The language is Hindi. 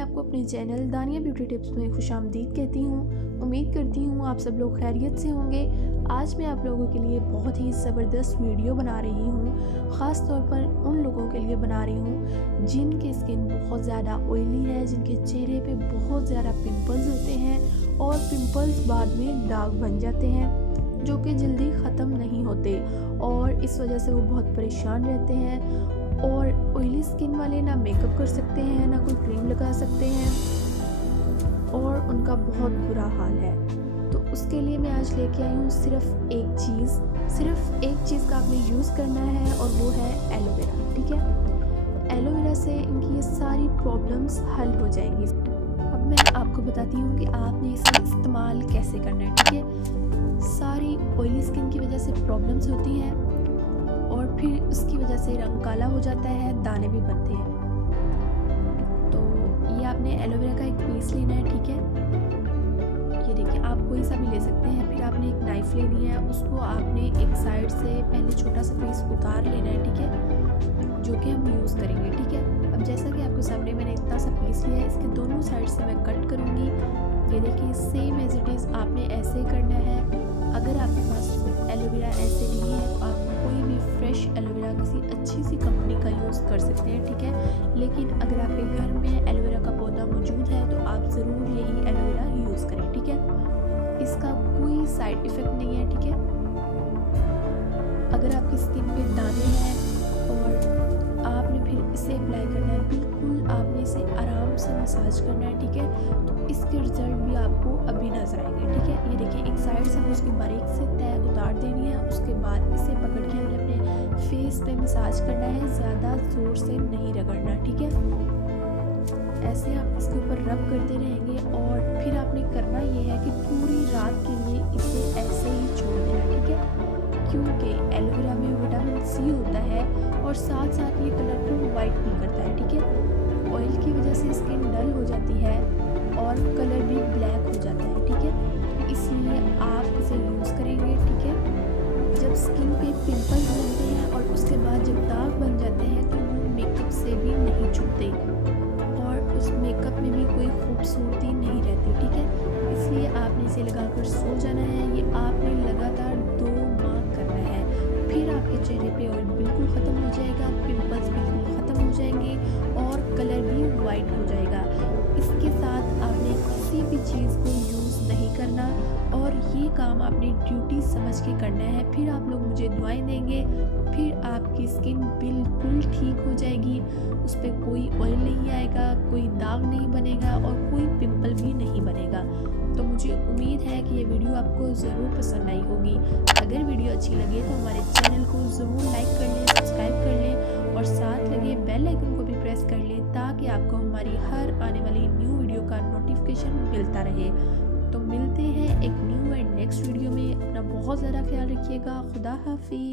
आपको अपने चैनल दानिया ब्यूटी टिप्स में खुशामदीद कहती हूँ। उम्मीद करती हूँ आप सब लोग खैरियत से होंगे। आज मैं आप लोगों के लिए बहुत ही ज़बरदस्त वीडियो बना रही हूँ। ख़ास तौर पर उन लोगों के लिए बना रही हूँ जिनकी स्किन बहुत ज़्यादा ऑयली है, जिनके चेहरे पे बहुत ज़्यादा पिंपल्स होते हैं और पिंपल्स बाद में दाग बन जाते हैं जो कि जल्दी ख़त्म नहीं होते और इस वजह से वो बहुत परेशान रहते हैं। और ऑयली स्किन वाले ना मेकअप कर सकते हैं, ना कोई क्रीम लगा सकते हैं और उनका बहुत बुरा हाल है। तो उसके लिए मैं आज लेके आई हूँ सिर्फ एक चीज़ का आपने यूज़ करना है और वो है एलोवेरा। ठीक है, एलोवेरा से इनकी ये सारी प्रॉब्लम्स हल हो जाएंगी। अब मैं आपको बताती हूँ कि आपने इसे इस्तेमाल कैसे करना है। ठीक है, सारी ऑयली स्किन की वजह से प्रॉब्लम्स होती हैं और फिर उसकी वजह से रंग काला हो जाता है, दाने भी बनते हैं। तो ये आपने एलोवेरा का एक पीस लेना है। ठीक है, ये देखिए, आप कोई सा भी ले सकते हैं। फिर आपने एक नाइफ़ लेनी है, उसको आपने एक साइड से पहले छोटा सा पीस उतार लेना है। ठीक है, जो कि हम यूज़ करेंगे। ठीक है, अब जैसा कि आपके सामने मैंने इतना सा पीस लिया है, इसके दोनों साइड से मैं कट करूँगी। ये देखिए, सेम एज इट इज़ आपने ऐसे ही करना है। अगर आपके पास एलोवेरा ऐसे नहीं है तो आप कोई भी फ्रेश एलोवेरा किसी अच्छी सी कंपनी का यूज़ कर सकते हैं। ठीक है, लेकिन अगर आपके घर में एलोवेरा का पौधा मौजूद है तो आप ज़रूर यही एलोवेरा यूज़ करें। ठीक है, इसका कोई साइड इफ़ेक्ट नहीं है। ठीक है, अगर आपकी स्किन पे दाने हैं और आपने फिर इसे अप्लाई करना है, बिल्कुल आपने इसे आराम से मसाज करना है। ठीक है, तो इसके रिजल्ट भी आपको अभी नजर आएंगे। ठीक है, ये देखिए, एक साइड से हमें उसकी बारीक से तह उतार देनी है। उसके बाद इसे पकड़ के हमें अपने फेस पे मसाज करना है, ज़्यादा ज़ोर से नहीं रगड़ना। ठीक है, ऐसे आप इसके ऊपर रब करते रहेंगे और फिर आपने करना ये है कि पूरी रात के लिए इसे ऐसे ही छोड़ देना। ठीक है, क्योंकि एलोवेरा में विटामिन सी होता है और साथ साथ ये कलर को वाइट भी करता है। ठीक है, ऑयल की वजह से स्किन डल हो जाती है और कलर भी ब्लैक हो जाता है। ठीक है, तो इसलिए आप इसे यूज़ करेंगे। ठीक है, जब स्किन पे पिंपल बनते हैं और उसके बाद जब दाग बन जाते हैं तो वो मेकअप से भी नहीं छूटते और उस मेकअप में भी कोई खूबसूरती नहीं रहती। ठीक है, इसलिए आपने इसे लगाकर सो जाना है। ये आपने लगातार 2 माह करना है, फिर आपके चेहरे पे ऑयल बिल्कुल ख़त्म हो जाएगा, पिंपल्स बिल्कुल ख़त्म हो जाएंगे और कलर भी वाइट हो जाएगा। इसके साथ आपने किसी भी चीज़ को यूज़ नहीं करना और ये काम आपने ड्यूटी समझ के करना है। फिर आप लोग मुझे दुआएं देंगे, फिर आपकी स्किन बिल्कुल ठीक हो जाएगी, उस पर कोई ऑयल नहीं आएगा, कोई दाग नहीं बनेगा और कोई पिंपल भी नहीं बनेगा। तो मुझे उम्मीद है कि ये वीडियो आपको ज़रूर पसंद आई होगी। अगर वीडियो अच्छी लगे तो हमारे चैनल को ज़रूर लाइक कर लें, सब्सक्राइब कर लें और साथ लगे बेल आइकन को भी प्रेस कर लें ताकि आपको हमारी हर आने वाली न्यू वीडियो का नोटिफिकेशन मिलता रहे। तो मिलते हैं एक न्यू एंड नेक्स्ट वीडियो में। अपना बहुत ज़्यादा ख्याल रखिएगा। खुदा हाफिज़।